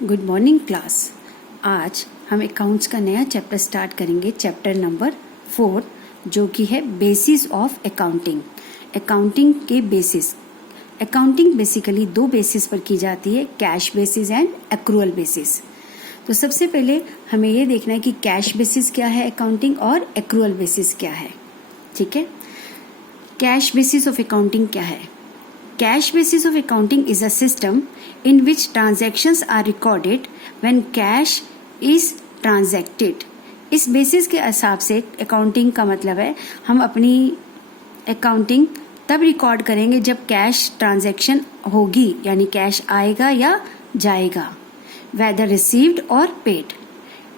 Good morning class. आज हम accounts का नया चैप्टर स्टार्ट करेंगे, चैप्टर नंबर 4, जो कि है बेसिस ऑफ अकाउंटिंग। अकाउंटिंग के बेसिस। अकाउंटिंग बेसिकली दो बेसिस पर की जाती है, cash basis and accrual basis. तो सबसे पहले हमें ये देखना है कि कैश बेसिस क्या है अकाउंटिंग और एक्रूअल बेसिस क्या है। ठीक है, कैश बेसिस ऑफ अकाउंटिंग क्या है? Cash basis of accounting is a system in which transactions are recorded when cash is transacted. इस बेसिस के हिसाब से अकाउंटिंग का मतलब है हम अपनी अकाउंटिंग तब रिकॉर्ड करेंगे जब कैश ट्रांजैक्शन होगी, यानी कैश आएगा या जाएगा, whether received or paid.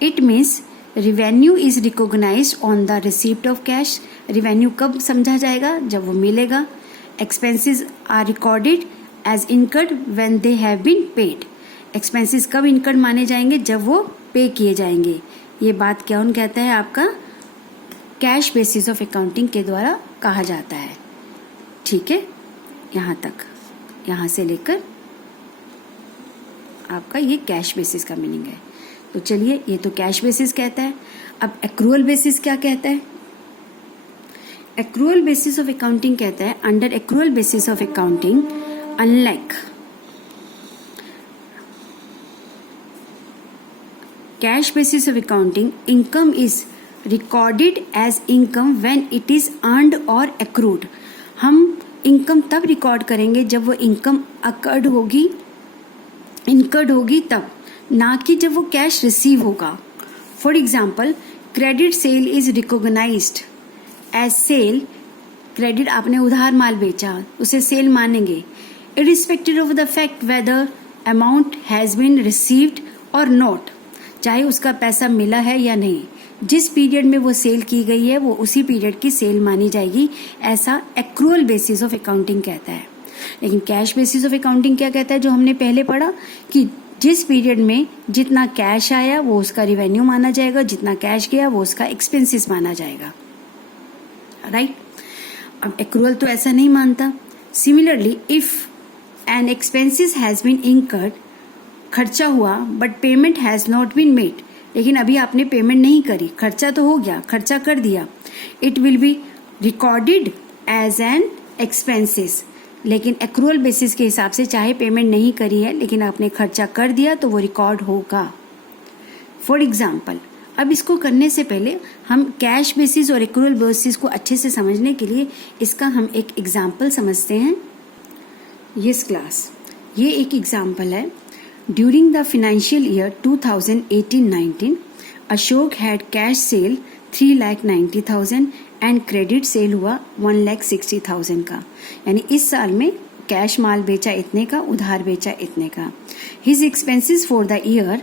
It means revenue is recognized on the receipt of cash. revenue कब समझा जाएगा? जब वो मिलेगा। Expenses are recorded as incurred when they have been paid. Expenses कब incurred माने जाएंगे? जब वो पे किए जाएंगे। ये बात कौन कहता है? आपका कैश बेसिस ऑफ अकाउंटिंग के द्वारा कहा जाता है। ठीक है, यहाँ तक, यहाँ से लेकर आपका ये कैश बेसिस का मीनिंग है। तो चलिए, ये तो कैश बेसिस कहता है। अब एक्रूअल बेसिस क्या कहता है? एक्रूअल बेसिस ऑफ अकाउंटिंग कहता है, under accrual basis of accounting unlike cash basis of accounting, income is recorded as income when it is earned और एक्रूड। हम इनकम तब रिकॉर्ड करेंगे जब वो इनकम अकर्ड होगी, इनकर्ड होगी तब, ना कि जब वो कैश रिसीव होगा। For example, credit sale is recognised as sale. Credit, आपने उधार माल बेचा, उसे सेल मानेंगे, irrespective of the fact whether amount has been received और नॉट, चाहे उसका पैसा मिला है या नहीं। जिस पीरियड में वो सेल की गई है वो उसी पीरियड की सेल मानी जाएगी। ऐसा एक्रूअल बेसिस ऑफ अकाउंटिंग कहता है। लेकिन कैश बेसिस ऑफ अकाउंटिंग क्या कहता है, जो हमने पहले पढ़ा कि जिस पीरियड में जितना कैश आया वो उसका रिवेन्यू माना जाएगा, जितना कैश गया वो उसका एक्सपेंसिस माना जाएगा। राइट? अब एक्रूअल तो ऐसा नहीं मानता। Similarly, if an expenses has been incurred, खर्चा हुआ but payment has not been made, लेकिन अभी आपने पेमेंट नहीं करी, खर्चा तो हो गया, खर्चा कर दिया, it will be recorded as an expenses. लेकिन एक्रूअल बेसिस के हिसाब से चाहे पेमेंट नहीं करी है लेकिन आपने खर्चा कर दिया तो वो रिकॉर्ड होगा। फॉर एग्जाम्पल, अब इसको करने से पहले हम कैश बेसिस और एक्रूअल बेसिस को अच्छे से समझने के लिए इसका हम एक एग्जाम्पल समझते हैं। यस क्लास, ये एक एग्जाम्पल है। During the financial year 2018-19 Ashok had cash cell 3,90,000 and credit sale हुआ 1,60,000 का, यानी इस साल में कैश माल बेचा इतने का, उधार बेचा इतने का। His expenses for the year,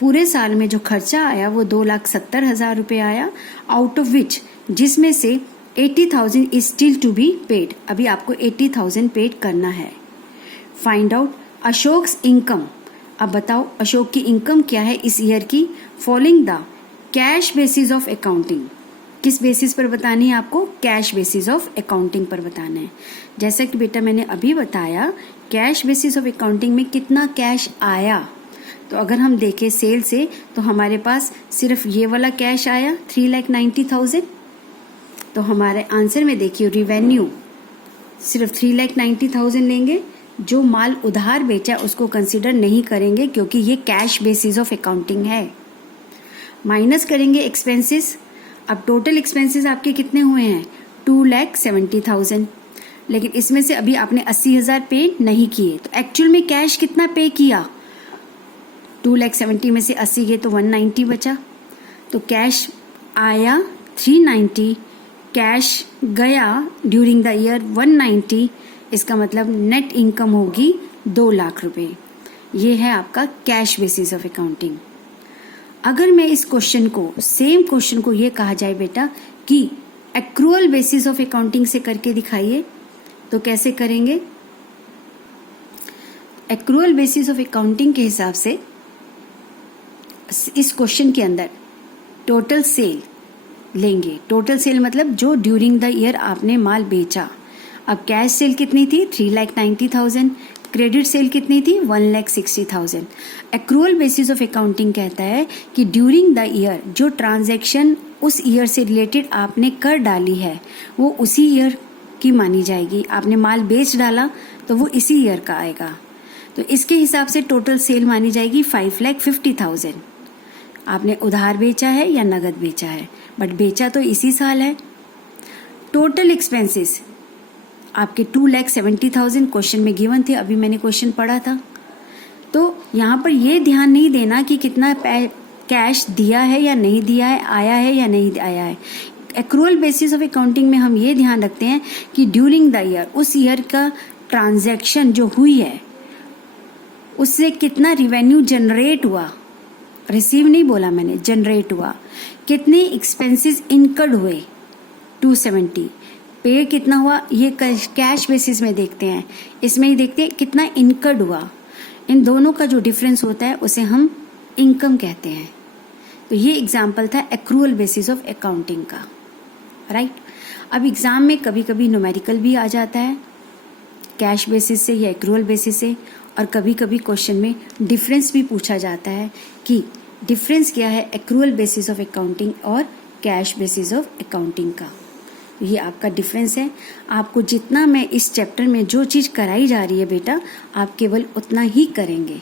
पूरे साल में जो खर्चा आया वो 2,70,000 रुपये आया, आउट ऑफ विच, जिसमें से 80,000 is still to be paid. अभी आपको 80,000 पेड करना है। Find out Ashok's income. अब बताओ अशोक की इनकम क्या है इस ईयर की, following the cash basis of accounting. किस बेसिस पर बतानी है आपको? कैश बेसिस ऑफ अकाउंटिंग पर बताना है। जैसा कि बेटा मैंने अभी बताया, कैश बेसिस ऑफ अकाउंटिंग में कितना कैश आया, तो अगर हम देखें सेल से तो हमारे पास सिर्फ ये वाला कैश आया 3,90,000। तो हमारे आंसर में देखिए रिवेन्यू सिर्फ 3,90,000 लेंगे, जो माल उधार बेचा उसको कंसिडर नहीं करेंगे क्योंकि ये कैश बेसिस ऑफ अकाउंटिंग है। माइनस करेंगे एक्सपेंसेस। अब टोटल एक्सपेंसेस आपके कितने हुए हैं? 2,70,000, लेकिन इसमें से अभी आपने 80,000 पे नहीं किए, तो एक्चुअल में कैश कितना पे किया? 2,70,000 में से 80 गए तो 190 बचा। तो कैश आया 390, कैश गया ड्यूरिंग द ईयर 190, इसका मतलब नेट इनकम होगी 2 लाख रुपए। ये है आपका कैश बेसिस ऑफ अकाउंटिंग। अगर मैं इस क्वेश्चन को, सेम क्वेश्चन को ये कहा जाए बेटा कि एक्रूअल बेसिस ऑफ अकाउंटिंग से करके दिखाइए, तो कैसे करेंगे? एक्रूअल बेसिस ऑफ अकाउंटिंग के हिसाब से इस क्वेश्चन के अंदर टोटल सेल लेंगे। टोटल सेल मतलब जो ड्यूरिंग द ईयर आपने माल बेचा। अब कैश सेल कितनी थी? 3,90,000। क्रेडिट सेल कितनी थी 1,60,000। एक्रूअल बेसिस ऑफ अकाउंटिंग कहता है कि ड्यूरिंग द ईयर जो ट्रांजैक्शन उस ईयर से रिलेटेड आपने कर डाली है वो उसी ईयर की मानी जाएगी। आपने माल बेच डाला तो वो इसी ईयर का आएगा, तो इसके हिसाब से टोटल सेल मानी जाएगी 5,50,000। आपने उधार बेचा है या नगद बेचा है, बट बेचा तो इसी साल है। टोटल एक्सपेंसेस आपके 2,70,000 क्वेश्चन में गिवन थे, अभी मैंने क्वेश्चन पढ़ा था। तो यहाँ पर ये ध्यान नहीं देना कि कितना कैश दिया है या नहीं दिया है, आया है या नहीं आया है। एक्रूअल बेसिस ऑफ अकाउंटिंग में हम ये ध्यान रखते हैं कि ड्यूरिंग द ईयर उस ईयर का ट्रांजैक्शन जो हुई है उससे कितना रिवेन्यू जनरेट हुआ, रिसीव नहीं बोला मैंने, जनरेट हुआ। कितने एक्सपेंसेस इनकर्ड हुए 270, पे कितना हुआ ये कैश बेसिस में देखते हैं, इसमें ही देखते हैं कितना इनकर्ड हुआ। इन दोनों का जो डिफरेंस होता है उसे हम इनकम कहते हैं। तो ये एग्जाम्पल था एक्रूअल बेसिस ऑफ अकाउंटिंग का, राइट। अब एग्जाम में कभी कभी न्यूमेरिकल भी आ जाता है कैश बेसिस से या एक्रूअल बेसिस से, और कभी कभी क्वेश्चन में डिफरेंस भी पूछा जाता है कि डिफरेंस क्या है एक्रूअल बेसिस ऑफ अकाउंटिंग और कैश बेसिस ऑफ अकाउंटिंग का। ये आपका डिफरेंस है। आपको जितना मैं इस चैप्टर में जो चीज़ कराई जा रही है बेटा, आप केवल उतना ही करेंगे,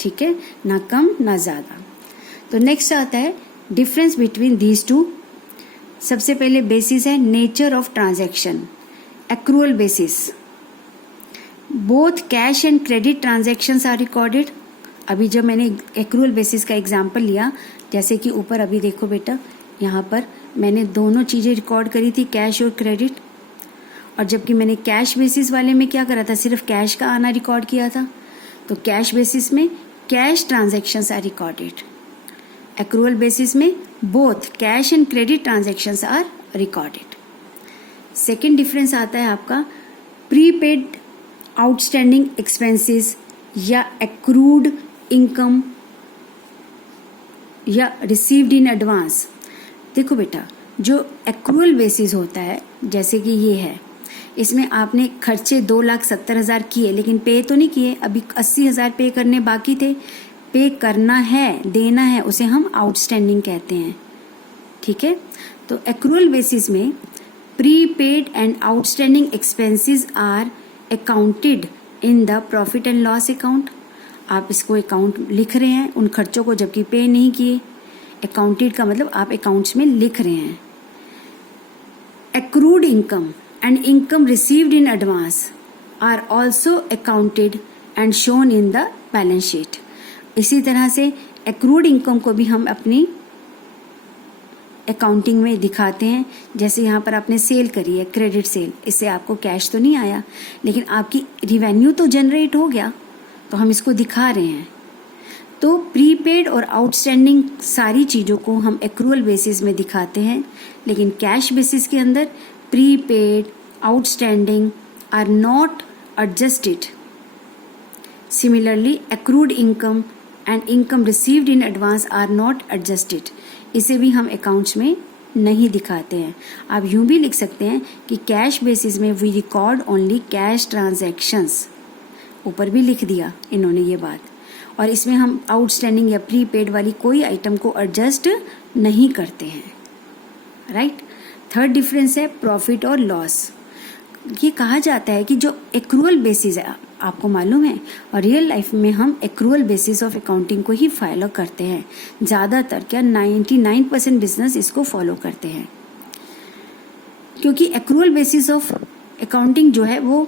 ठीक है, ना कम ना ज़्यादा। तो नेक्स्ट आता है डिफरेंस बिटवीन दीज टू। सबसे पहले बेसिस है nature of transaction. Accrual basis both cash and credit transactions are recorded. अभी जब मैंने एक्रूअल बेसिस का एग्जांपल लिया, जैसे कि ऊपर अभी देखो बेटा, यहाँ पर मैंने दोनों चीज़ें रिकॉर्ड करी थी, कैश और क्रेडिट। और जबकि मैंने कैश बेसिस वाले में क्या करा था, सिर्फ कैश का आना रिकॉर्ड किया था। तो कैश बेसिस में cash transactions are recorded. Accrual basis में both cash and credit transactions are recorded. Second difference आता है आपका प्रीपेड आउटस्टैंडिंग एक्सपेंसेस या एक्रूड इनकम या रिसीव्ड इन एडवांस। देखो बेटा, जो एक्रूअल बेसिस होता है जैसे कि ये है, इसमें आपने खर्चे 2,70,000 किए लेकिन पे तो नहीं किए, अभी 80,000 पे करने बाकी थे। पे करना है, देना है, उसे हम आउटस्टैंडिंग कहते हैं, ठीक है। तो एक्रूअल बेसिस में prepaid and outstanding expenses are accounted in the profit and loss account. आप इसको अकाउंट लिख रहे हैं उन खर्चों को जबकि पे नहीं किए। अकाउंटेड का मतलब आप अकाउंट्स में लिख रहे हैं। Accrued income and income received in advance are also accounted and shown in the balance sheet. इसी तरह से एक्रूड इनकम को भी हम अपनी अकाउंटिंग में दिखाते हैं। जैसे यहाँ पर आपने सेल करी है, क्रेडिट सेल, इससे आपको कैश तो नहीं आया लेकिन आपकी रिवेन्यू तो जनरेट हो गया, तो हम इसको दिखा रहे हैं। तो प्रीपेड और आउटस्टैंडिंग सारी चीज़ों को हम एक्रूअल बेसिस में दिखाते हैं, लेकिन कैश बेसिस के अंदर prepaid outstanding are not adjusted. Similarly accrued income and income received in advance are not adjusted. इसे भी हम अकाउंट्स में नहीं दिखाते हैं। आप यूं भी लिख सकते हैं कि कैश बेसिस में we record only cash transactions, ऊपर भी लिख दिया इन्होंने ये बात। और इसमें हम आउटस्टैंडिंग या प्रीपेड वाली कोई आइटम को एडजस्ट नहीं करते हैं, राइट। थर्ड डिफरेंस है प्रॉफिट और लॉस। ये कहा जाता है कि जो एक्रूअल बेसिस है, आपको मालूम है, और रियल लाइफ में हम एक्रूअल बेसिस ऑफ अकाउंटिंग को ही फॉलो करते हैं। ज़्यादातर क्या 99% बिजनेस इसको फॉलो करते हैं, क्योंकि एक्रूअल बेसिस ऑफ अकाउंटिंग जो है वो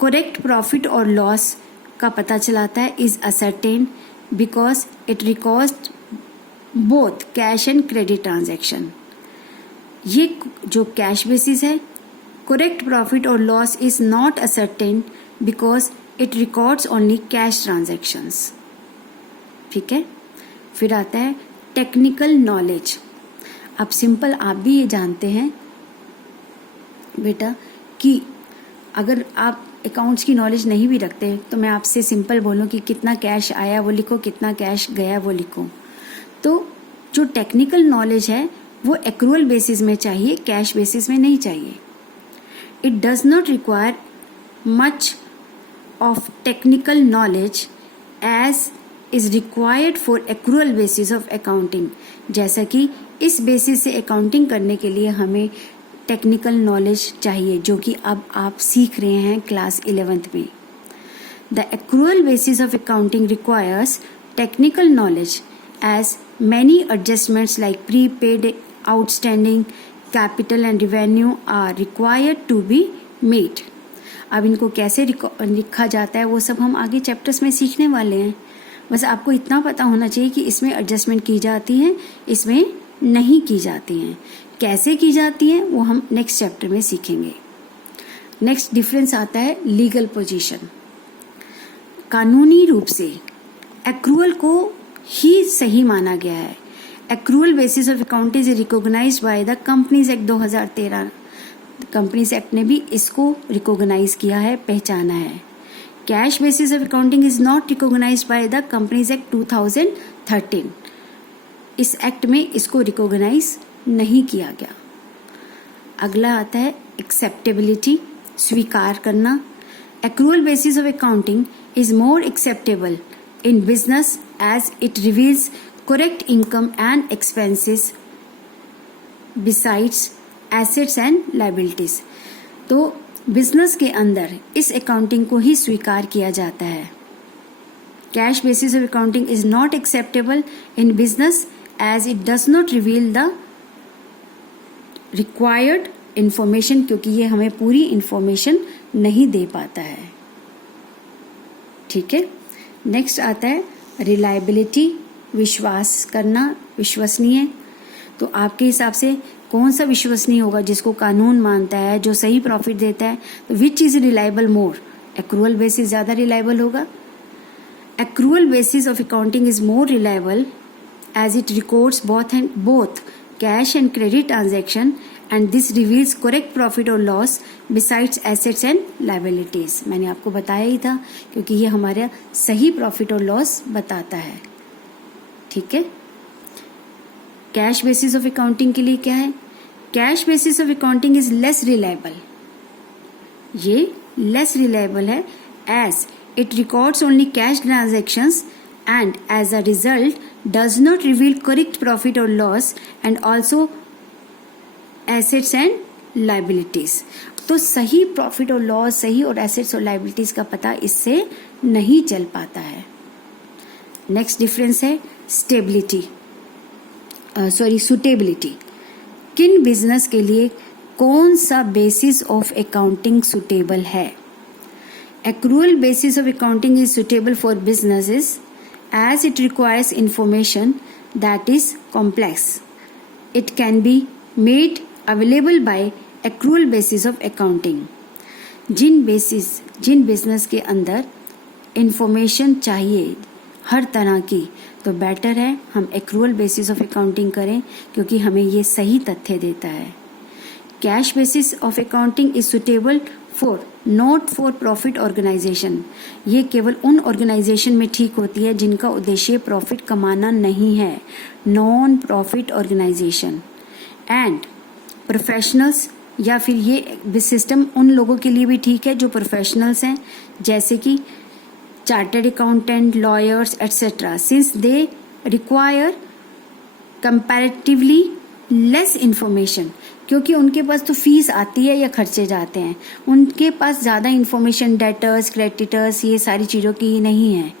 करेक्ट प्रॉफिट और लॉस का पता चलाता है, is ascertain because it records both cash and credit transaction. ये जो कैश बेसिस है, करेक्ट प्रॉफिट और loss is not ascertain because it records only cash transactions, ठीक है। फिर आता है टेक्निकल नॉलेज। अब सिंपल आप भी ये जानते हैं बेटा कि अगर आप अकाउंट्स की नॉलेज नहीं भी रखते तो मैं आपसे सिंपल बोलूँ कि कितना कैश आया वो लिखो, कितना कैश गया वो लिखो। तो जो टेक्निकल नॉलेज है वो एक्रूअल बेसिस में चाहिए, कैश बेसिस में नहीं चाहिए। It does not require much of technical knowledge as is required for accrual basis of accounting. जैसा कि इस बेसिस से अकाउंटिंग करने के लिए हमें टेक्निकल नॉलेज चाहिए, जो कि अब आप सीख रहे हैं क्लास 11th में. The accrual basis of accounting requires technical knowledge as many adjustments like prepaid, outstanding, capital and revenue are required to be made. अब इनको कैसे लिखा जाता है वो सब हम आगे चैप्टर्स में सीखने वाले हैं. बस आपको इतना पता होना चाहिए कि इसमें एडजस्टमेंट की जाती हैं, इसमें नहीं की जाती हैं. कैसे की जाती हैं वो हम नेक्स्ट चैप्टर में सीखेंगे. नेक्स्ट डिफरेंस आता है लीगल पोजीशन. कानूनी रूप से एक्रूअल को ही सही माना गया है. Accrual basis of accounting is recognised by the companies act 2013. Companies act ने भी इसको रिकॉग्नाइज किया है, पहचाना है. Cash basis of accounting is not recognised by the companies act 2013. इस एक्ट में इसको रिकॉग्नाइज नहीं किया गया. अगला आता है एक्सेप्टेबिलिटी, स्वीकार करना. Accrual basis of accounting is more acceptable in business as it reveals correct income and expenses besides assets and liabilities. तो बिजनेस के अंदर इस अकाउंटिंग को ही स्वीकार किया जाता है. Cash basis of accounting is not acceptable in business as it does not reveal the required information, क्योंकि ये हमें पूरी इंफॉर्मेशन नहीं दे पाता है. ठीक है. नेक्स्ट आता है रिलायबिलिटी, विश्वास करना, विश्वसनीय. तो आपके हिसाब से कौन सा विश्वसनीय होगा? जिसको कानून मानता है, जो सही प्रॉफिट देता है. तो which is reliable more? Accrual basis ज्यादा रिलायबल होगा. Accrual basis of accounting is more reliable as it records both cash and credit transaction and this reveals correct profit or loss besides assets and liabilities. मैंने आपको बताया ही था, क्योंकि ये हमारा सही प्रॉफिट और लॉस बताता है. ठीक है. कैश बेसिस ऑफ अकाउंटिंग के लिए क्या है? Cash basis of accounting is less reliable. ये लेस रिलायबल है as it records only cash transactions and as a result does not reveal correct profit or loss and also assets and liabilities. तो सही profit और loss, सही और assets और liabilities का पता इससे नहीं चल पाता है. नेक्स्ट डिफरेंस है सुटेबिलिटी. किन बिजनेस के लिए कौन सा बेसिस ऑफ अकाउंटिंग सुटेबल है? Accrual basis of accounting is suitable for businesses as it requires information that is complex. It can be made available by accrual basis of accounting. जिन business के अंदर information चाहिए हर तरह की, तो better है हम एक्रूअल बेसिस ऑफ अकाउंटिंग करें, क्योंकि हमें ये सही तथ्य देता है. Cash basis of accounting is suitable for not for profit organisation. ये केवल उन ऑर्गेनाइजेशन में ठीक होती है जिनका उद्देश्य प्रॉफिट कमाना नहीं है, non profit organisation. And professionals, या फिर ये सिस्टम उन लोगों के लिए भी ठीक है जो प्रोफेशनल्स हैं, जैसे कि chartered accountant, lawyers etcetera, since they require comparatively less information. क्योंकि उनके पास तो फीस आती है या खर्चे जाते हैं, उनके पास ज़्यादा इंफॉर्मेशन डेटर्स, क्रेडिटर्स, ये सारी चीज़ों की नहीं है.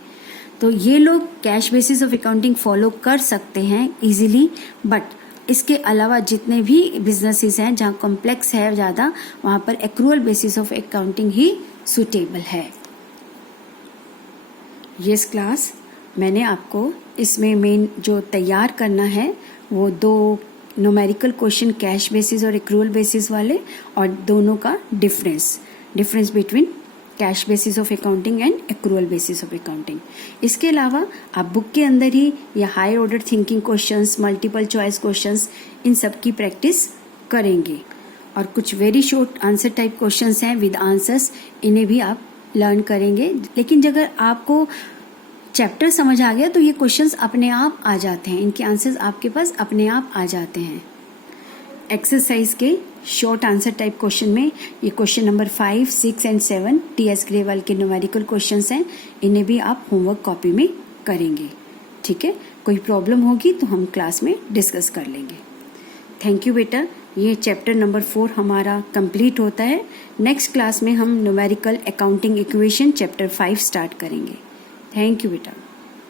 तो ये लोग cash basis of accounting follow कर सकते हैं इजीली. बट इसके अलावा जितने भी बिजनेसेस हैं जहाँ कॉम्प्लेक्स है ज़्यादा, वहाँ पर accrual basis of accounting he suitable है. ये क्लास मैंने आपको इसमें मेन जो तैयार करना है वो 2 न्यूमेरिकल क्वेश्चन, कैश बेसिस और एक्रूअल बेसिस वाले, और दोनों का difference between cash basis of accounting and accrual basis of accounting. इसके अलावा आप बुक के अंदर ही या higher order thinking questions, multiple choice questions, इन सब की प्रैक्टिस करेंगे. और कुछ very short answer type questions हैं विद आंसर्स, इन्हें भी आप लर्न करेंगे. लेकिन अगर आपको चैप्टर समझ आ गया तो ये क्वेश्चंस अपने आप आ जाते हैं, इनके आंसर्स आपके पास अपने आप आ जाते हैं. एक्सरसाइज के शॉर्ट आंसर टाइप क्वेश्चन में ये question number 5, 6 and 7 T S Grewal के न्यूमेरिकल क्वेश्चंस हैं, इन्हें भी आप होमवर्क कॉपी में करेंगे। ठीक है, कोई प्रॉब्लम होगी तो हम क्लास में डिस्कस कर लेंगे। थैंक यू बेटा। ये चैप्टर नंबर 4 हमारा कंप्लीट होता है। नेक्स्ट क्लास में हम numerical accounting equation chapter 5 start करेंगे। थैंक यू बेटा।